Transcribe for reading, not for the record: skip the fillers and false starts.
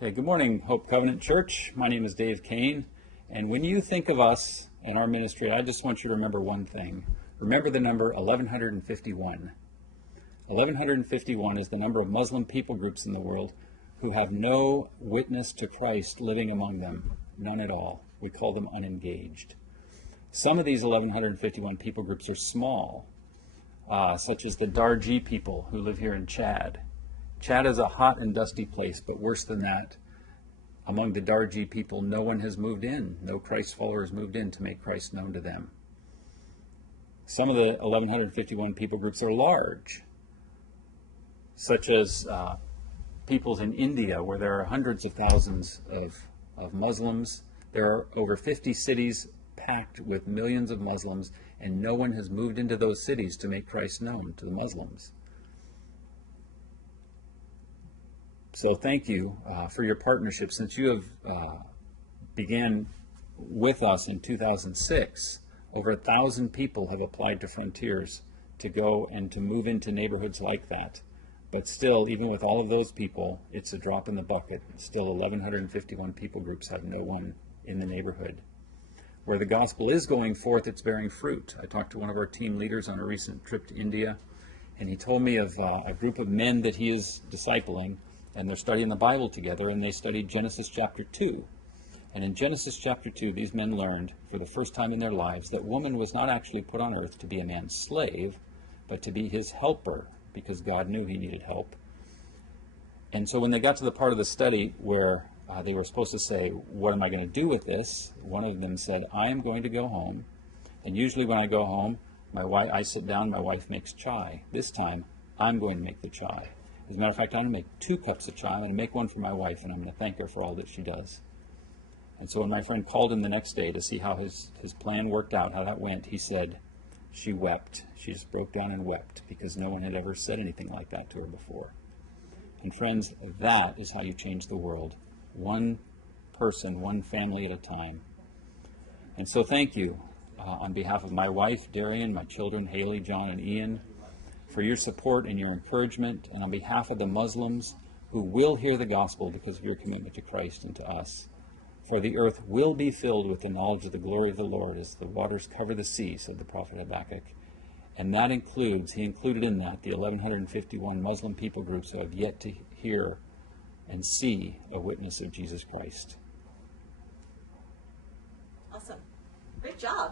Okay, good morning, Hope Covenant Church. My name is Dave Keane, and when you think of us and our ministry, I just want you to remember one thing. Remember the number 1151. 1151 is the number of Muslim people groups in the world who have no witness to Christ living among them, none at all. We call them unengaged. Some of these 1151 people groups are small, such as the Darji people who live here in Chad. Chad is a hot and dusty place, but worse than that, among the Darji people, no one has moved in. No Christ followers moved in to make Christ known to them. Some of the 1151 people groups are large, such as peoples in India, where there are hundreds of thousands of Muslims. There are over 50 cities packed with millions of Muslims, and no one has moved into those cities to make Christ known to the Muslims. So thank you for your partnership. Since you have began with us in 2006, over 1,000 people have applied to Frontiers to go and to move into neighborhoods like that. But still, even with all of those people, it's a drop in the bucket. Still, 1,151 people groups have no one in the neighborhood. Where the gospel is going forth, it's bearing fruit. I talked to one of our team leaders on a recent trip to India, and he told me of a group of men that he is discipling, and they're studying the Bible together, and they studied Genesis chapter 2. And in Genesis chapter 2, these men learned for the first time in their lives that woman was not actually put on earth to be a man's slave, but to be his helper, because God knew he needed help. And so when they got to the part of the study where they were supposed to say, what am I going to do with this? One of them said, I am going to go home. And usually when I go home, I sit down, my wife makes chai. This time, I'm going to make the chai. As a matter of fact, I'm going to make 2 cups of chai. I'm going to make one for my wife, and I'm going to thank her for all that she does. And so when my friend called him the next day to see how his plan worked out, how that went, he said, she wept. She just broke down and wept because no one had ever said anything like that to her before. And friends, that is how you change the world. One person, one family at a time. And so thank you on behalf of my wife, Darian, my children, Haley, John, and Ian, for your support and your encouragement, and on behalf of the Muslims who will hear the gospel because of your commitment to Christ and to us. For the earth will be filled with the knowledge of the glory of the Lord as the waters cover the sea, said the prophet Habakkuk. And that includes, he included in that, the 1,151 Muslim people groups who have yet to hear and see a witness of Jesus Christ. Awesome. Great job.